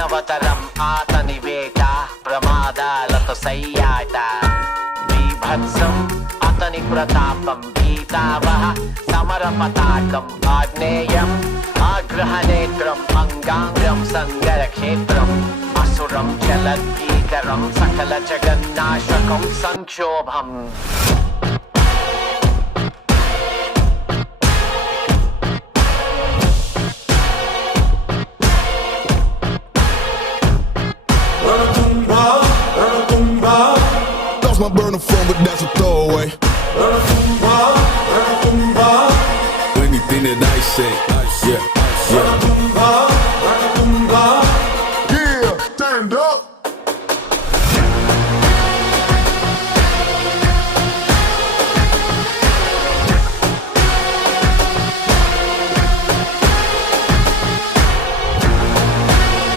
మానవతరం ఆతనివేట ప్రమాదాలతో సయ్యాట బీభత్సం అతని ప్రతాపం భీతావహ సమర పతాకం ఆగ్నేయం ఆగ్రహనేత్రం అంగాంగం సంగరక్షేత్రం అసురం చలద్భీకరం సకల జగన్నాశకం సంక్షోభం My burner phone, but that's a throwaway. Anything that I say, yeah, yeah. Yeah, stand up.